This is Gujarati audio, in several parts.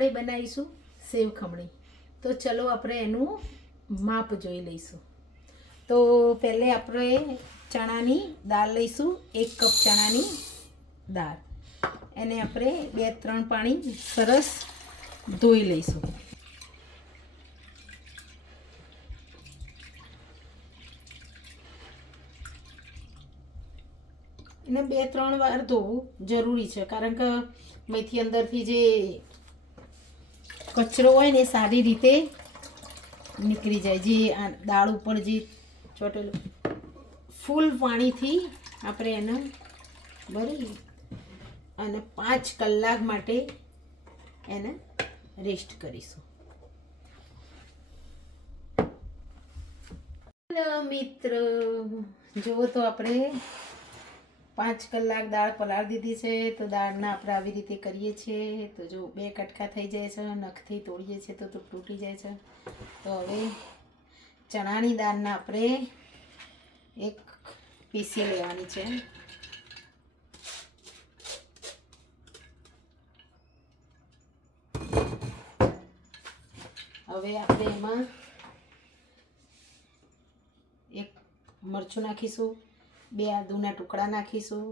આપણે બનાવીશું સેવ ખમણી. તો ચલો આપણે એનું માપ જોઈ લઈશું. તો પહેલે આપણે ચણાની દાળ લઈશું. 1 કપ ચણાની દાળ, એને આપણે 2-3 પાણી સરસ ધોઈ લઈશું. એને 2-3 વાર ધોવું જરૂરી છે, કારણ કે મેથી અંદરથી જે કચરો હોય ને સારી રીતે નીકળી જાય. જે આ દાળ ઉપર જે ચોટેલું ફૂલ પાણીથી આપણે એને ભરી અને 5 કલાક માટે એને રેસ્ટ કરીશું. હેલો મિત્રો, જુઓ તો આપણે 5 કલાક દાળ પલાળી દીધી છે. તો દાળને આપણે આવી રીતે કરીએ છીએ તો જો 2 કટકા થઈ જાય છે. નખથી તોડીએ છીએ તો તૂટી જાય છે. તો હવે ચણાની દાળને આપણે એક પીસી લેવાની છે. હવે આપણે એમાં એક મરચું નાખીશું, 2 આદુના ટુકડા નાખીશું,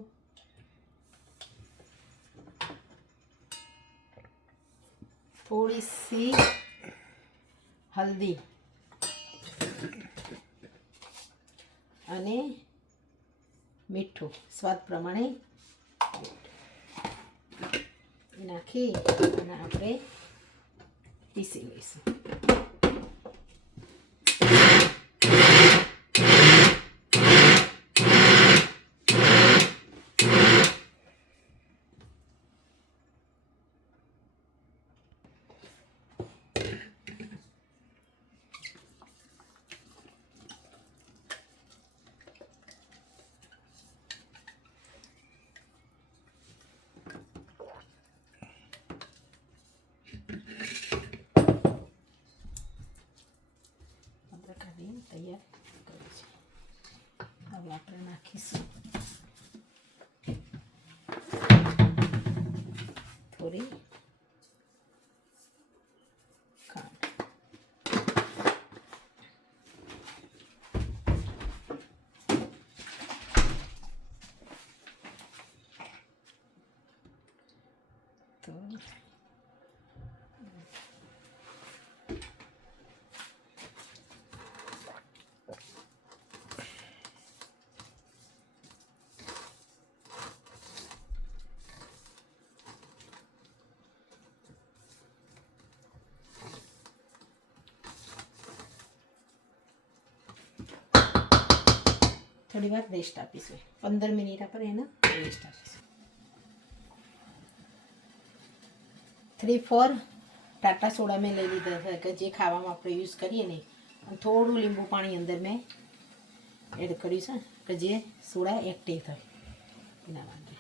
થોડી સી હલ્દી અને મીઠું સ્વાદ પ્રમાણે નાખી અને આપણે પીસી લઈશું. તૈયાર કર્યું છે. હવે આપણે નાખીશું થોડી ખાંડ. તો થોડી વાર રેસ્ટ આપીશું. 15 મિનિટ આપણે એને રેસ્ટ આપીશું. 3-4 ટાટા સોડા મેં લઈ લીધા છે કે જે ખાવામાં આપણે યુઝ કરીએ ને, અને થોડું લીંબુ પાણી અંદર મેં એડ કર્યું છે કે જે સોડા એક્ટિવ થાય એના માટે.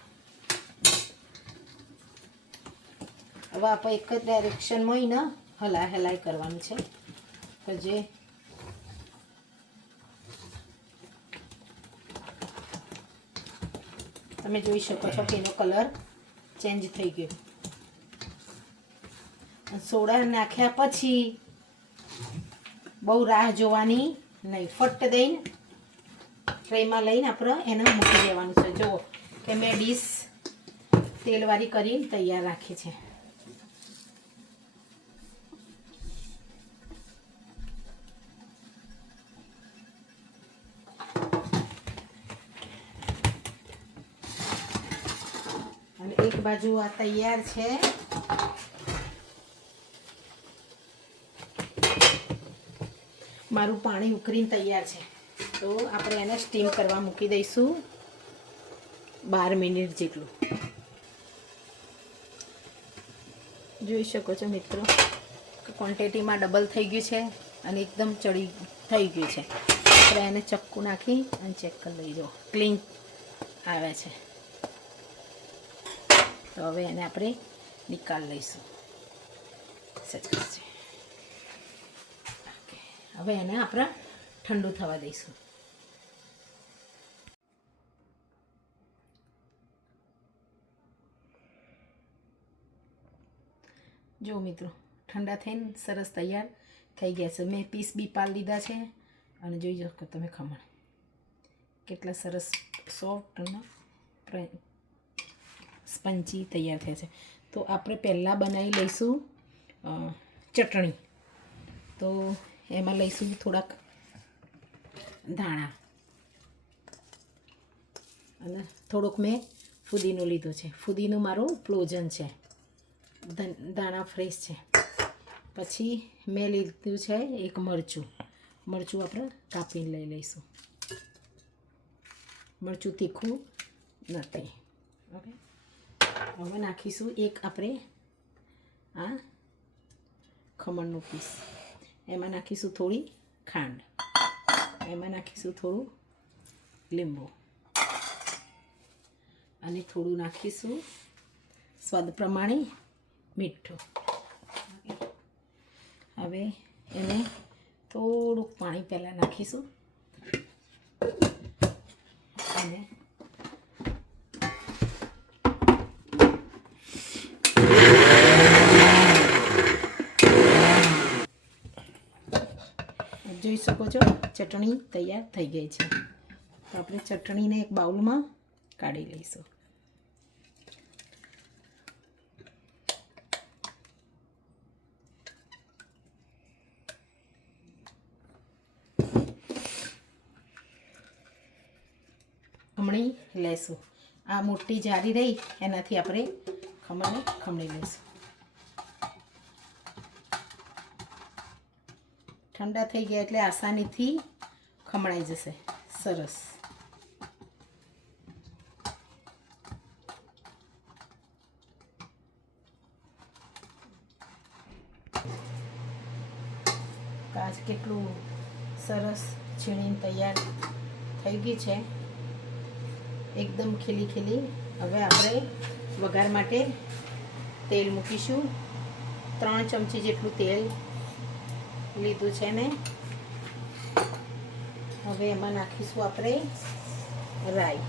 હવે આપણે એક જ ડાયરેક્શનમાં એને હલાય કરવાનું છે કે જે તમે જોઈ શકો છો કે એનો કલર ચેન્જ થઈ ગયો. સોડા નાખ્યા પછી બહુ રાહ જોવાની નહીં. ફટ દઈને ટ્રેમાં લઈને આપણે એને મૂકી દેવાનું છે. જુઓ કે મેં ડીશ તેલવાળી કરીને તૈયાર રાખી છે. અને એક બાજુ આ તૈયાર છે. મારું પાણી ઉકળીને તૈયાર છે. તો આપણે એને સ્ટીમ કરવા મૂકી દઈશું 12 મિનિટ જેટલું. જોઈ શકો છો મિત્રો કે ક્વોન્ટિટીમાં ડબલ થઈ ગયું છે અને એકદમ ચડી થઈ ગયું છે. આપણે એને ચક્કુ નાખી અને ચેક કરી લઈ જાઓ, ક્લીન આવે છે. તો હવે એને આપણે નિકાલ લઈશું. હવે એને આપણે ઠંડુ થવા દઈશું. જો મિત્રો ઠંડા થઈને સરસ તૈયાર થઈ ગયા છે. મેં પીસ બી પાલ લીધા છે અને જોઈ શકો તમે ખમણ કેટલા સરસ સોફ્ટ અને સ્પંચી તૈયાર થયા છે. તો આપણે પહેલાં બનાવી લઈશું ચટણી. તો એમાં લઈશું થોડાક ધાણા અને થોડુંક મેં ફુદીનો લીધો છે. ફુદીનો મારું પ્લોઝન છે, દાણા ફ્રેશ છે. પછી મેં લીધું છે એક મરચું આપણે કાપીને લઈ લઈશું. મરચું તીખું નથી. ઓકે, હવે નાખીશું એક આપણે આ ખમણનું પીસ. એમાં નાખીશું થોડી ખાંડ, એમાં નાખીશું થોડું લીંબુ અને થોડું નાખીશું સ્વાદ પ્રમાણે મીઠું. હવે એને થોડુંક પાણી પહેલાં નાખીશું અને જોઈ શકો છો ચટણી તૈયાર થઈ ગઈ છે. તો આપણે ચટણીને એક બાઉલમાં કાઢી લઈશું. ખમણી લેશું. આ મોટી જારી રહી એનાથી આપણે ખમણને ખમણી લઈશું. ઠંડા થઈ ગયા એટલે આસાનીથી ખમણાઈ જશે. સરસ. કાચ કેટલું સરસ છીણીને તૈયાર થઈ ગઈ છે, એકદમ ખીલી ખીલી. હવે આપણે વઘાર માટે તેલ મૂકીશું. 3 ચમચી જેટલું તેલ લીધું છે ને. હવે એમાં નાખીશું આપણે રાઈ.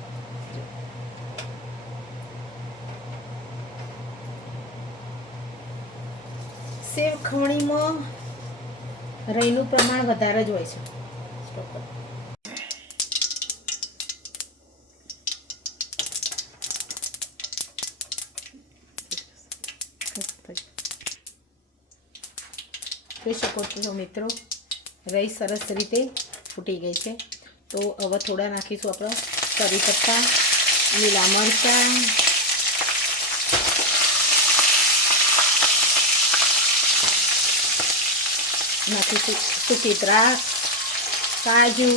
સેવ ખમણીમાં રાઈનું પ્રમાણ વધારે જ હોય છે. જોઈ શકો છો મિત્રો, રાઈ સરસ રીતે ફૂટી ગઈ છે. તો હવે થોડા નાખીશું આપણે કરી પત્તા, લીલા મરચાં, નાખીશું સૂકી દ્રાક્ષ, કાજુ,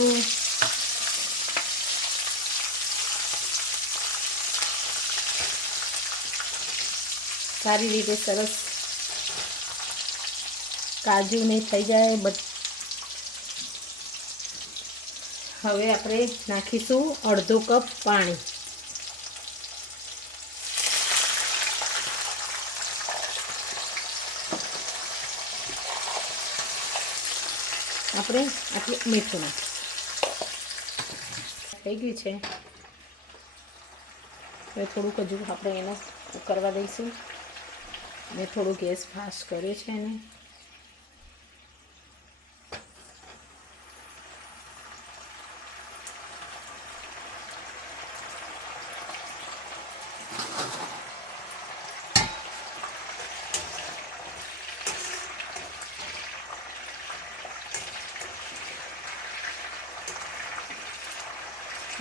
સારી રીતે સરસ કાજુ નહીં થઈ જાય. હવે આપણે નાખીશું અડધો કપ પાણી. આપણે આટલું મીઠું નાખીશું. થઈ ગયું છે. હવે થોડુંક હજુ આપણે એને ઉકળવા દઈશું. મેં થોડું ગેસ ફાસ્ટ કર્યો છે એને.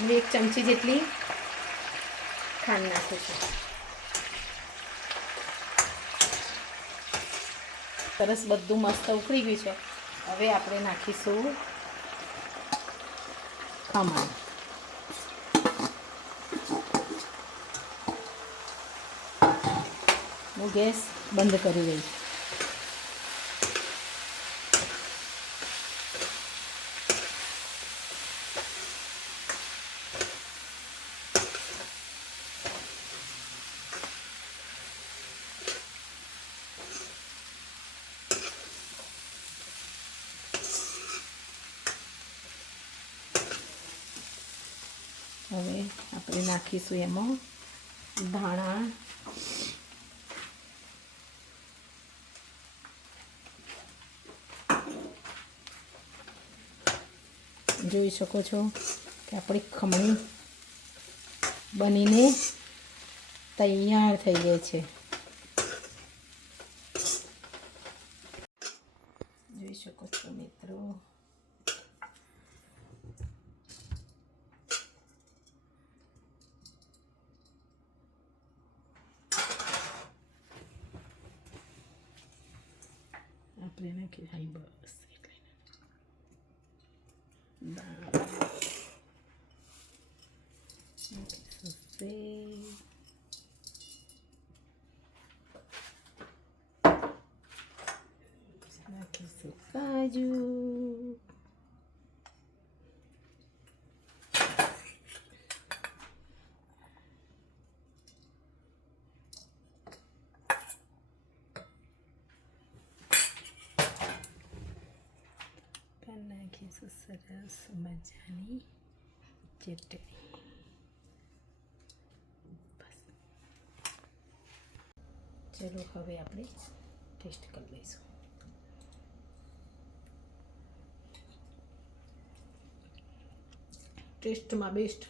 મેં 1 ચમચી જેટલી ખાંડ નાખું છું. સરસ બધું મસ્ત ઉકળી ગયું છે. હવે આપણે નાખીશું ખમણ. હું ગેસ બંધ કરી રહી છું. હવે આપણે નાખીશું એમાં ધાણા, જોઈ શકો છો કે આપણી ખમણી બનીને તૈયાર થઈ ગઈ છે. જોઈ શકો છો મિત્રો. આપણે નાખી હાઈ બસ એટલે નાખીશું કાજુ. નાખીશું સરસ મજાની ચટણી. ચલો હવે આપણે ટેસ્ટ કરી લઈશું. ટેસ્ટમાં બેસ્ટ.